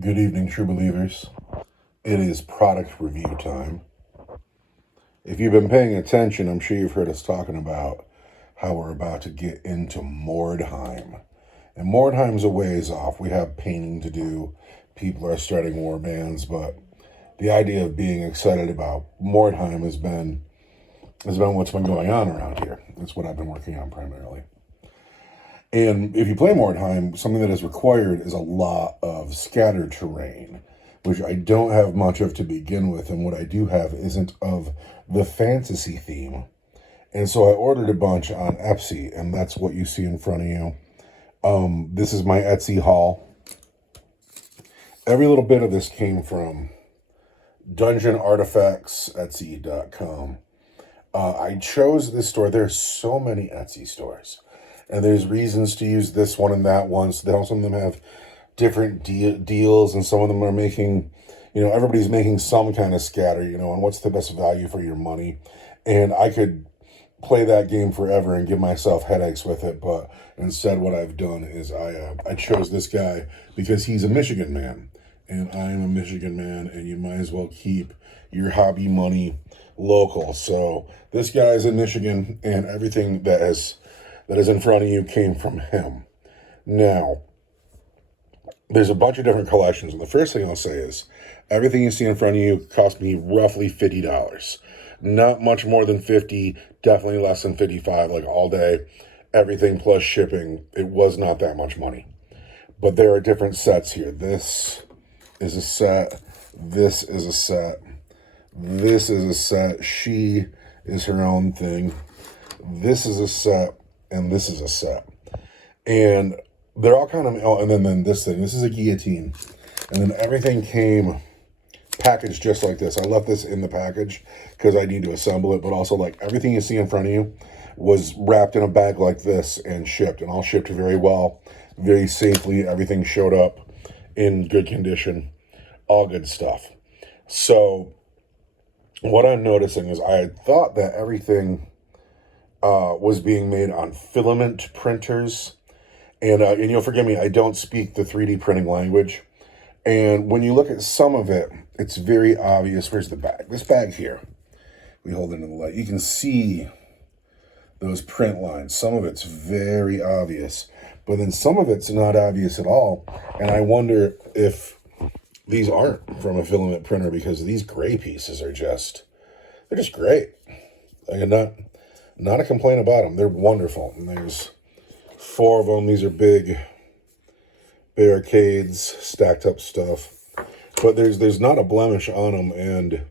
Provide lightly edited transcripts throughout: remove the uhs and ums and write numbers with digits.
Good evening, true believers. It is product review time. If you've been paying attention, I'm sure you've heard us talking about how we're about to get into Mordheim. And Mordheim's a ways off. We have painting to do. People are starting war bands, but the idea of being excited about Mordheim has been what's been going on around here. That's what I've been working on primarily. And if you play Mordheim, something that is required is a lot of scattered terrain, which I don't have much of to begin with, and what I do have isn't of the fantasy theme. And so I ordered a bunch on Etsy, and that's what you see in front of you. This is my Etsy haul. Every little bit of this came from dungeonartifacts.etsy.com. I chose this store. There's so many Etsy stores. And there's reasons to use this one and that one. So some of them have different deals, and some of them are making, everybody's making some kind of scatter, and what's the best value for your money. And I could play that game forever and give myself headaches with it. But instead what I've done is I chose this guy because he's a Michigan man. And I'm a Michigan man, and you might as well keep your hobby money local. So this guy's in Michigan, and everything that is in front of you came from him. Now, there's a bunch of different collections, and the first thing I'll say is everything you see in front of you cost me roughly $50. Not much more than 50, definitely less than 55, like all day. Everything plus shipping, it was not that much money. But there are different sets here. This is a set. This is a set. This is a set. She is her own thing. This is a set. And this is a set. And they're all kind of, and then this thing. This is a guillotine. And then everything came packaged just like this. I left this in the package because I need to assemble it. But also, like, everything you see in front of you was wrapped in a bag like this and shipped. And all shipped very well, very safely. Everything showed up in good condition. All good stuff. So what I'm noticing is I thought that everything was being made on filament printers. And you'll forgive me, I don't speak the 3D printing language. And when you look at some of it, it's very obvious. Where's the bag? This bag here. We hold it in the light. You can see those print lines. Some of it's very obvious, but then some of it's not obvious at all. And I wonder if these aren't from a filament printer, because these gray pieces are they're just great. Not a complaint about them. They're wonderful. And there's 4 of them. These are big barricades, stacked up stuff. But there's not a blemish on them. And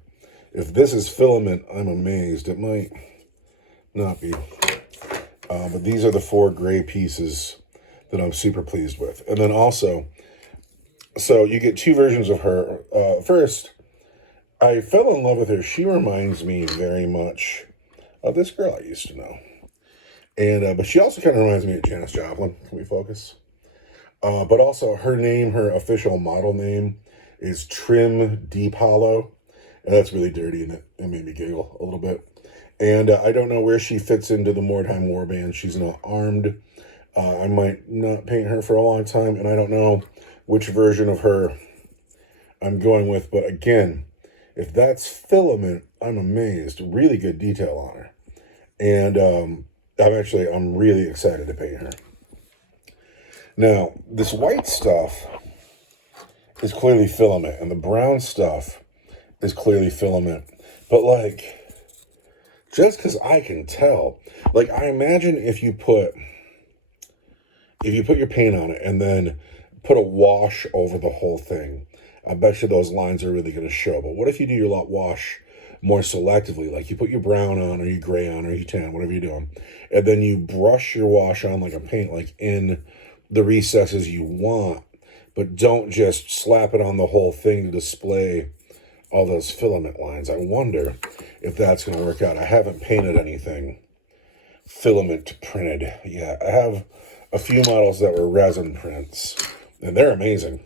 if this is filament, I'm amazed. It might not be. But these are the 4 gray pieces that I'm super pleased with. And then also, so you get 2 versions of her. First, I fell in love with her. She reminds me very much of this girl I used to know. And but she also kind of reminds me of Janis Joplin. Can we focus? But also her name, her official model name is Trim Deep Hollow. And that's really dirty, and it made me giggle a little bit. And I don't know where she fits into the Mordheim Warband. She's not armed. I might not paint her for a long time, and I don't know which version of her I'm going with. But again, if that's filament, I'm amazed. Really good detail on her. And I'm really excited to paint her. Now, this white stuff is clearly filament, and the brown stuff is clearly filament. But, like, just because I can tell, like, I imagine if you put your paint on it and then put a wash over the whole thing, I bet you those lines are really going to show. But what if you do your wash more selectively? Like, you put your brown on, or your gray on, or your tan, whatever you're doing, and then you brush your wash on like a paint, like in the recesses you want, but don't just slap it on the whole thing to display all those filament lines. I wonder if that's going to work out. I haven't painted anything filament printed yet. I have a few models that were resin prints, and they're amazing.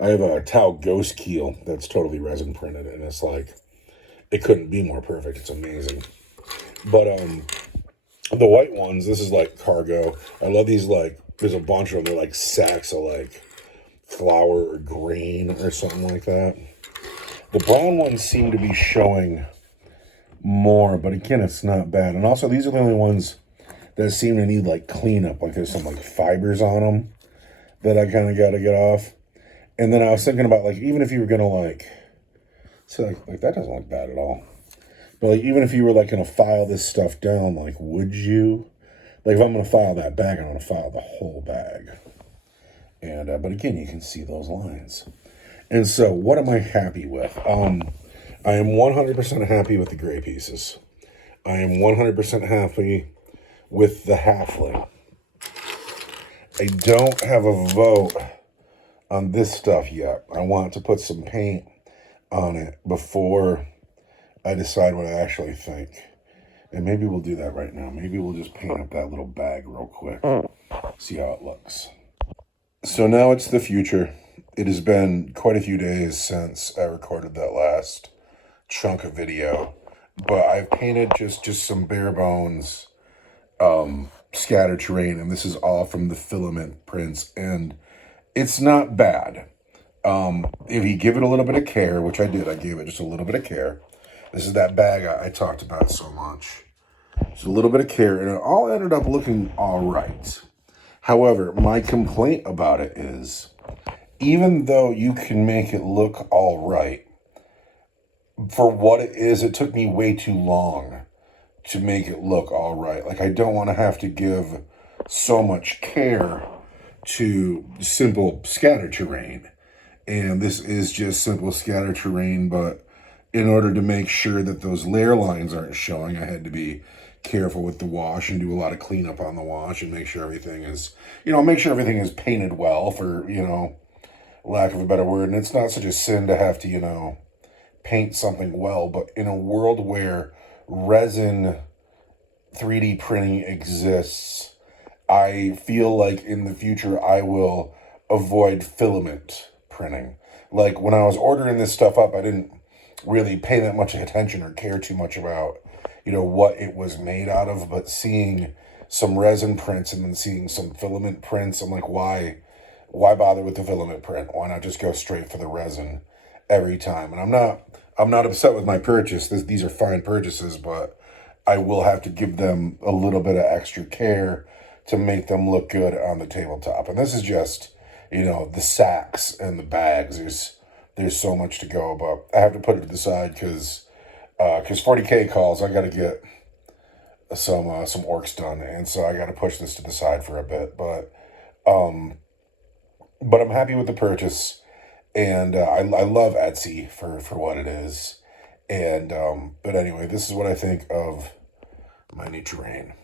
I have a Tau Ghost Keel that's totally resin printed, and it's like, it couldn't be more perfect. It's amazing. But the white ones, this is like cargo. I love these, like, there's a bunch of them. They're like sacks of like flower or green or something like that. The brown ones seem to be showing more, but again, it's not bad. And also, these are the only ones that seem to need like cleanup. Like there's some like fibers on them that I kind of got to get off. And then I was thinking about like, even if you were going to like, so like that doesn't look bad at all. But like, even if you were like going to file this stuff down, like, would you? Like if I'm going to file that bag, I'm going to file the whole bag. And, but again, you can see those lines. And so what am I happy with? I am 100% happy with the gray pieces. I am 100% happy with the halfling. I don't have a vote on this stuff yet. I want to put some paint on it before I decide what I actually think. And maybe we'll do that right now. Maybe we'll just paint up that little bag real quick. See how it looks. So now it's the future. It has been quite a few days since I recorded that last chunk of video. But I've painted just some bare bones scattered terrain. And this is all from the filament prints. And it's not bad. If you give it a little bit of care, which I did, I gave it just a little bit of care. This is that bag I talked about so much. Just a little bit of care, and it all ended up looking all right. However, my complaint about it is, even though you can make it look all right, for what it is, it took me way too long to make it look all right. Like, I don't want to have to give so much care to simple scatter terrain. And this is just simple scatter terrain, but in order to make sure that those layer lines aren't showing, I had to be careful with the wash and do a lot of cleanup on the wash and make sure everything is, make sure everything is painted well, for, lack of a better word. And it's not such a sin to have to, paint something well, but in a world where resin 3D printing exists, I feel like in the future I will avoid filament printing. Like when I was ordering this stuff up, I didn't really pay that much attention or care too much about, what it was made out of, but seeing some resin prints and then seeing some filament prints, I'm like, why bother with the filament print? Why not just go straight for the resin every time? And I'm not upset with my purchase. These are fine purchases, but I will have to give them a little bit of extra care to make them look good on the tabletop. And this is just, the sacks and the bags. There's so much to go, but I have to put it to the side because 40K calls. I got to get some orcs done, and so I got to push this to the side for a bit. But I'm happy with the purchase, and I love Etsy for what it is. And but anyway, this is what I think of my new terrain.